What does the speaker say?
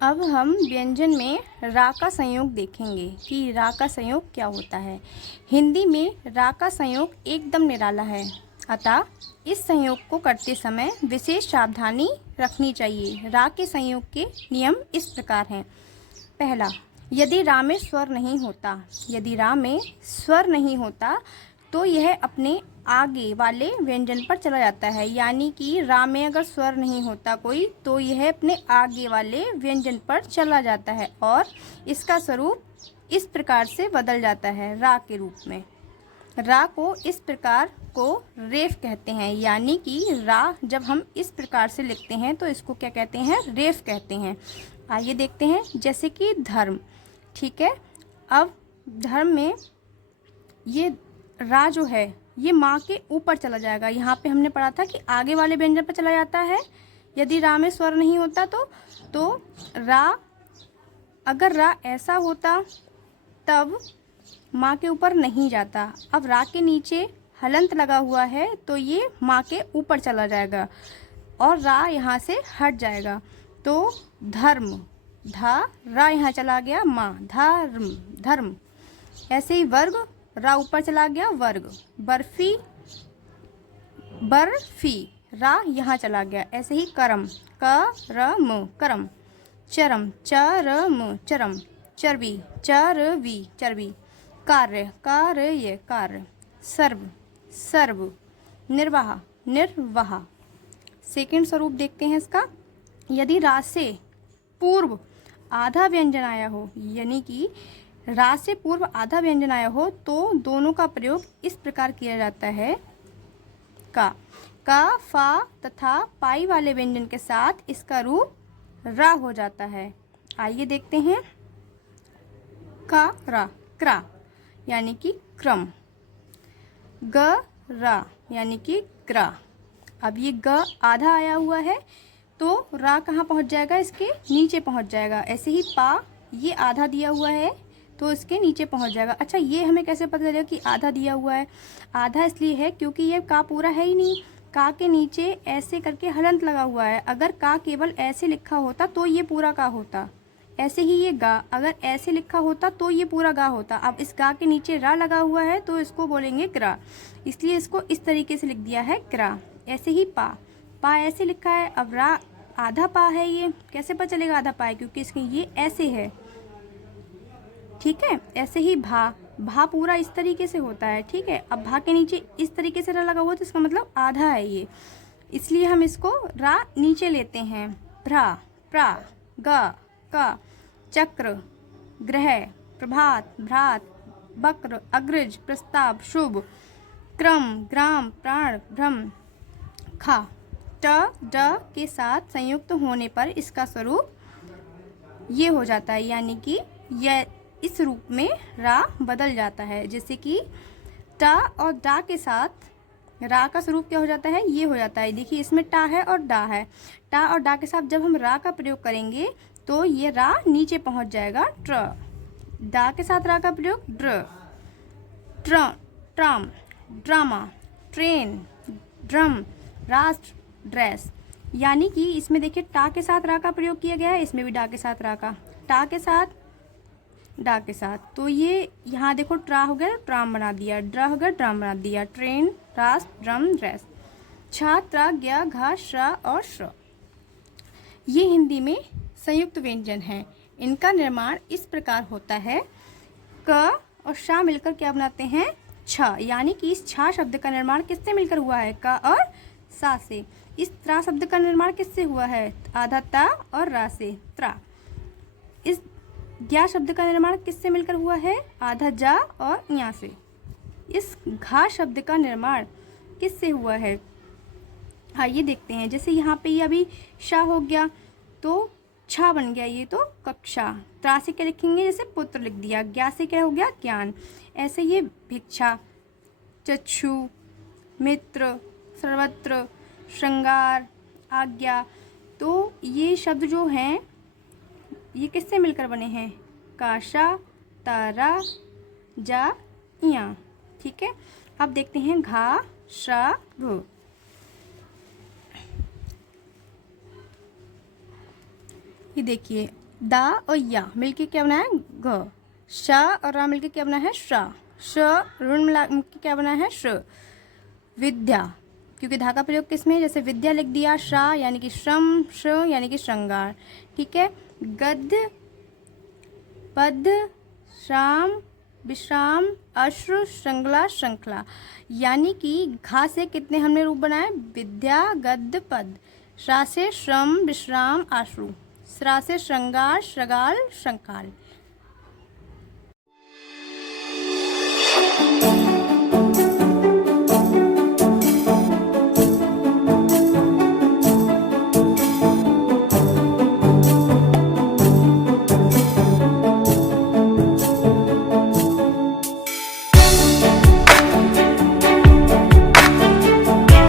अब हम व्यंजन में रा का संयोग देखेंगे कि रा का संयोग क्या होता है। हिंदी में रा का संयोग एकदम निराला है, अतः इस संयोग को करते समय विशेष सावधानी रखनी चाहिए। रा के संयोग के नियम इस प्रकार हैं। पहला, यदि रा में स्वर नहीं होता, यदि रा में स्वर नहीं होता तो यह अपने आगे वाले व्यंजन पर चला जाता है। यानी कि रा में अगर स्वर नहीं होता कोई तो यह अपने आगे वाले व्यंजन पर चला जाता है और इसका स्वरूप इस प्रकार से बदल जाता है रा के रूप में। रा को इस प्रकार को रेफ कहते हैं। यानी कि रा जब हम इस प्रकार से लिखते हैं तो इसको क्या कहते हैं? रेफ कहते हैं। आइए देखते हैं, जैसे कि धर्म। ठीक है, अब धर्म में ये रा जो है ये माँ के ऊपर चला जाएगा। यहाँ पे हमने पढ़ा था कि आगे वाले व्यंजन पर चला जाता है यदि रा में स्वर नहीं होता तो रा, अगर रा ऐसा होता तब माँ के ऊपर नहीं जाता। अब रा के नीचे हलंत लगा हुआ है तो ये माँ के ऊपर चला जाएगा और रा यहाँ से हट जाएगा। तो धर्म, धा रा यहाँ चला गया, माँ धर्म धर्म। ऐसे ही वर्ग, रा ऊपर चला गया, वर्ग। बर्फी, बर्फी, रा यहाँ चला गया। ऐसे ही करम, करम करम। चरम, चरम चरम। चर्बी, चर्बी चर्बी। कार्य, कार्य कार्य। सर्व, सर्व। निर्वाह, निर्वाह। सेकंड स्वरूप देखते हैं इसका। यदि रा से पूर्व आधा व्यंजन आया हो, यानी कि रा से पूर्व आधा व्यंजन आया हो तो दोनों का प्रयोग इस प्रकार किया जाता है। का, फा तथा पाई वाले व्यंजन के साथ इसका रूप रा हो जाता है। आइए देखते हैं। का रा, क्रा यानी कि क्रम। ग रा यानी कि ग्रा। अब ये ग आधा आया हुआ है तो रा कहाँ पहुँच जाएगा? इसके नीचे पहुँच जाएगा। ऐसे ही पा, ये आधा दिया हुआ है तो इसके नीचे पहुँच जाएगा। अच्छा, ये हमें कैसे पता चलेगा कि आधा दिया हुआ है? आधा इसलिए है क्योंकि ये का पूरा है ही नहीं। का के नीचे ऐसे करके हलंत लगा हुआ है। अगर का केवल ऐसे लिखा होता तो ये पूरा का होता। ऐसे ही ये गा, अगर ऐसे लिखा होता तो ये पूरा गा होता। अब इस गा के नीचे रा लगा हुआ है तो इसको बोलेंगे क्रा, इसलिए इसको इस तरीके से लिख दिया है क्रा। ऐसे ही पा, पा ऐसे लिखा है। अब रा आधा पा है, ये कैसे पता चलेगा आधा पा है? क्योंकि इसके ये ऐसे है। ठीक है, ऐसे ही भा, भा पूरा इस तरीके से होता है। ठीक है, अब भा के नीचे इस तरीके से रा लगा हुआ तो इसका मतलब आधा है ये, इसलिए हम इसको रा नीचे लेते हैं। भ्रा, प्रा, ग, क। चक्र, ग्रह, प्रभात, भ्रात, बक्र, अग्रज, प्रस्ताव, शुभ। क्रम, ग्राम, प्राण, भ्रम। खा, ट ड के साथ संयुक्त होने पर इसका स्वरूप ये हो जाता है। यानी कि यह इस रूप में रा बदल जाता है। जैसे कि टा और डा के साथ रा का स्वरूप क्या हो जाता है? ये हो जाता है। देखिए, इसमें टा है और डा है। टा और डा के साथ जब हम रा का प्रयोग करेंगे तो ये रा नीचे पहुंच जाएगा, ट्र। डा के साथ रा का प्रयोग, ड्र। ट्र, ट्राम, ड्रामा, ट्रेन, ड्रम, राष्ट्र, ड्रेस। यानी कि इसमें देखिए टा के साथ रा का प्रयोग किया गया है, इसमें भी डा के साथ रा का, टा के साथ डा के साथ। तो ये यहाँ देखो ट्रा हो गया, ट्राम बना दिया, ड्रा हो गया, ड्राम बना दिया। ट्रेन, राष्ट्र, ड्रम, ड्रेस। छा, त्रा, ज्ञा, घा, श्रा और श्र। ये हिंदी में संयुक्त व्यंजन हैं। इनका निर्माण इस प्रकार होता है। क और शा मिलकर क्या बनाते हैं? छ। यानी कि इस छा शब्द का निर्माण किससे मिलकर हुआ है? क और सा से। इस त्रा शब्द का निर्माण किससे हुआ है? आधा ता और रा से, त्रा। इस ज्ञा शब्द का निर्माण किससे मिलकर हुआ है? आधा जा और या से। इस घा शब्द का निर्माण किससे हुआ है? आइए देखते हैं। जैसे यहाँ पे ये अभी शा हो गया तो छा बन गया, ये तो कक्षा। त्रा से क्या लिखेंगे? जैसे पुत्र लिख दिया। ज्ञा से क्या हो गया? ज्ञान। ऐसे ये भिक्षा, चक्षु, मित्र, सर्वत्र, श्रृंगार, आज्ञा। तो ये शब्द जो हैं ये किससे मिलकर बने हैं? काशा, तारा, जा, या। ठीक है, अब देखते हैं घा, शा, भू। ये देखिए, दा और या मिलके क्या बना है घ। श और रा मिलके क्या बना है श। श ऋण मिला के क्या बना है श। विद्या, क्योंकि धा का प्रयोग किसमें है, जैसे विद्या लिख दिया, श्रा यानी कि श्रम, श यानी कि श्रृंगार। ठीक है। गद्य, पद्य, श्राम, विश्राम, अश्रु, श्रृंखला, श्रृंखला, यानी कि घा से कितने हमने रूप बनाए, विद्या, गद्य, पद। श्रा से श्रम, विश्राम, आश्रु। श्रा से श्रृंगार, श्रृगाल, श्रंखाल।